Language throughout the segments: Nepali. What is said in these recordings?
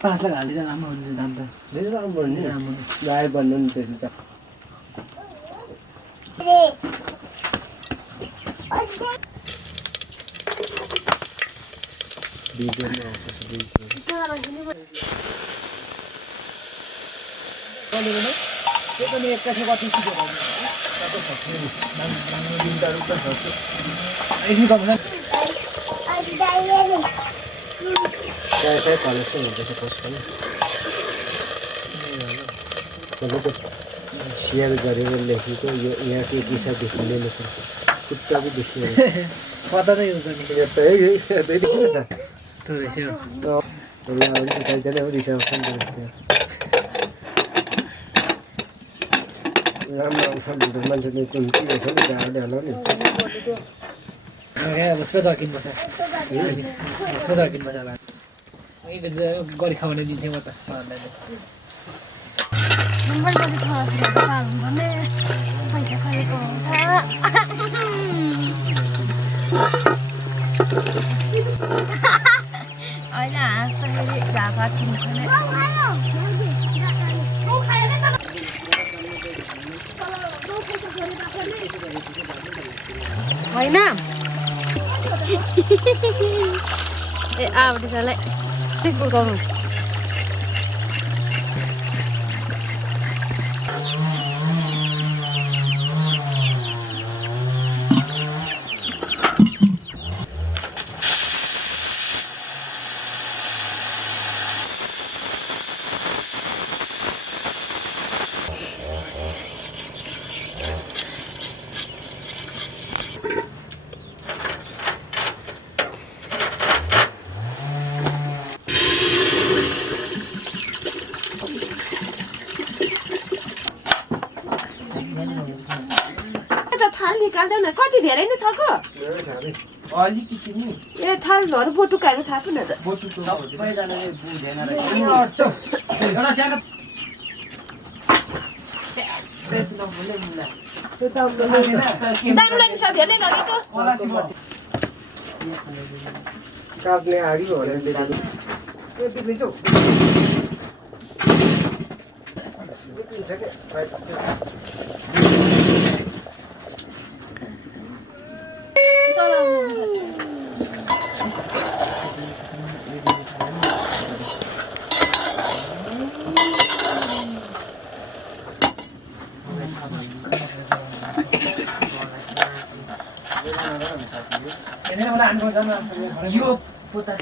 पाँचलाई हालिदिँदा राम्रो हुन्छ दाम त धेरै राम्रो नि गाई बन्नु नि त्यसले त त्यो पनि एक्कासी कति सेयर गरेर लेखेको यो यहाँको दिशा देखिने लेख्नु खुट्टाको देखिने कता चाहिँ हुन्छ नि राम्रो मान्छेले कुन के रहेछ नि गाडीले हलाउने सोझा किन्नुपर्छ सोझा किन्नुपर्छ गरी खाउने दिन्थेँ म त पैसा खरेको हुन्छ अहिले हाँस्दाखेरि झापा किन्ने होइन ए आउँछ त्यसलाई पुर्काउनु निकाल्दैन कति धेरै नै छ को अलिकति नि ए थालहरू बोटुकाहरू थाप्नु न त सबैजनाले बुझेन रहेछ एउटा सानो दाम लाने सब हेर्नै लगेको काट्ने आडियो भनेर लेखेको ए बिग्रिन्छौ बिग्रिन्छ के यो पोता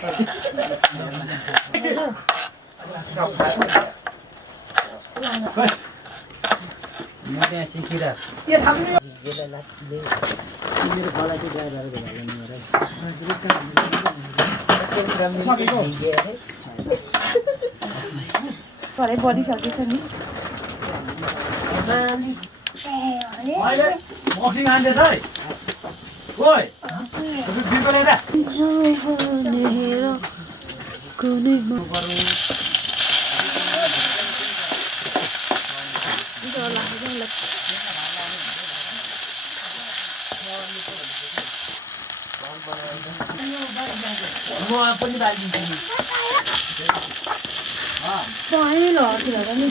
म त्यहाँ सिकेर मेरो गला चाहिँ ड्राइभरको भरे बढिसकेछ नि बक्सिङ हान्दैछ है ओइ बिर्को ल्याएर म पनि बालिदिन्छु नि पानी लड्थ्यो होला नि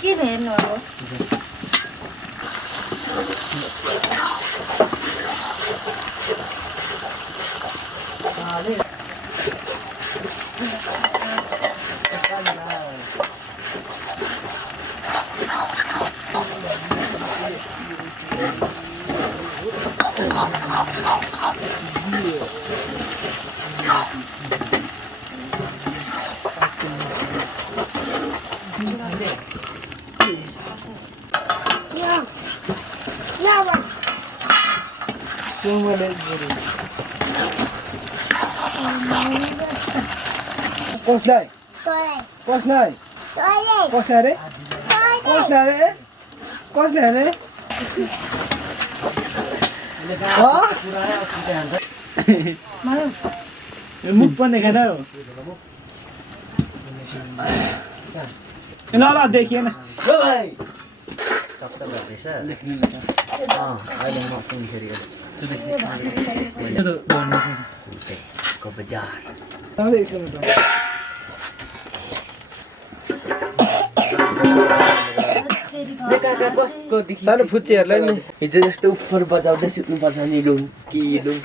किन हेर्नु अब कसलाई कसलाई कसलाई रे कसलाई रे कसलाई रे मुख पनि देखेन हो ल देखिएन चक्कर गर्दैछ अहिले म फोन फेरि को बजार सानो फुच्चीहरूलाई नि हिजो जस्तो उपर बजाउँदै सुत्नुपर्छ नि लुङ कि लुङ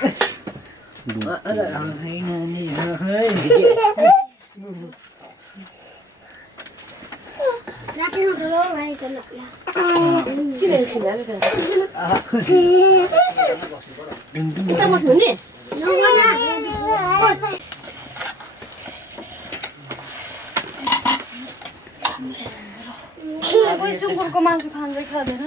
कोही सुँगुरको मासु खान्छ खाँदैन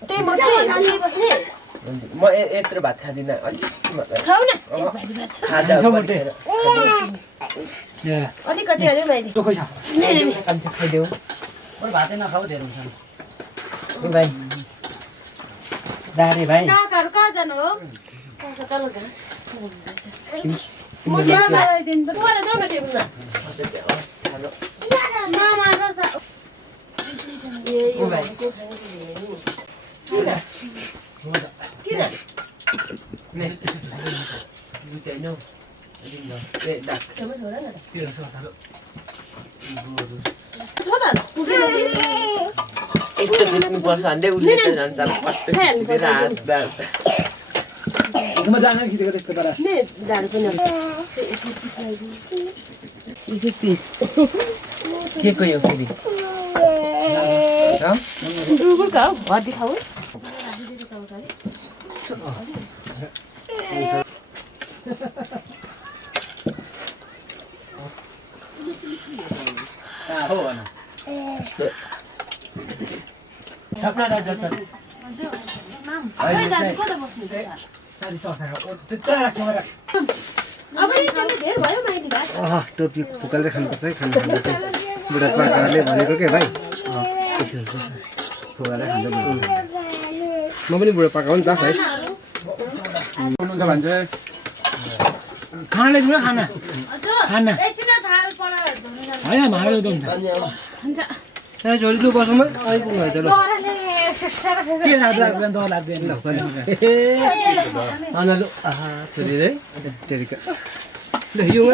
त्यही मात्रै म यत्रो भात खाँदिनँ अलिकति अरे भाइ खाइदेऊ भातै नखाऊ धेरै हुन्छ भाइ दारे भाइ काकाहरू कहाँ जानु हो यस्तो खिच्नुपर्छ भन्दै उसले त जान्छ म जान खिचेको त्यस्तो पारा के को यो फेरि हड्डी खाऊ छप्ना दाजु त टोपी फुकालेर खानुपर्छ है खाना खाँदा चाहिँ बुढापाकाहरूले भनेको के भाइ फुकाएर खान्छ म पनि बुढापाका हो नि त भाइ हुनुहुन्छ भन्छ खाना ल्याइदिनु खाना खाना होइन भाँडा ल्याउँदा हुन्छ ए छोरी लु बसौँ है आइपुग्नु भएछ ल के लाग्दैन डर लाग्दैन ल ल आहा छोरी है तेरिका ल यो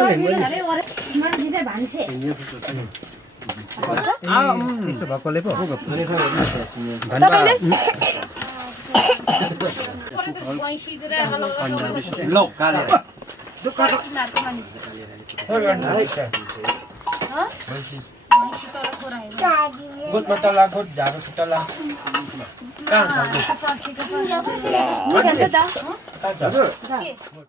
त्यसो भएकोले पो गोठमा तला गोठ झाडो तला कहाँ छ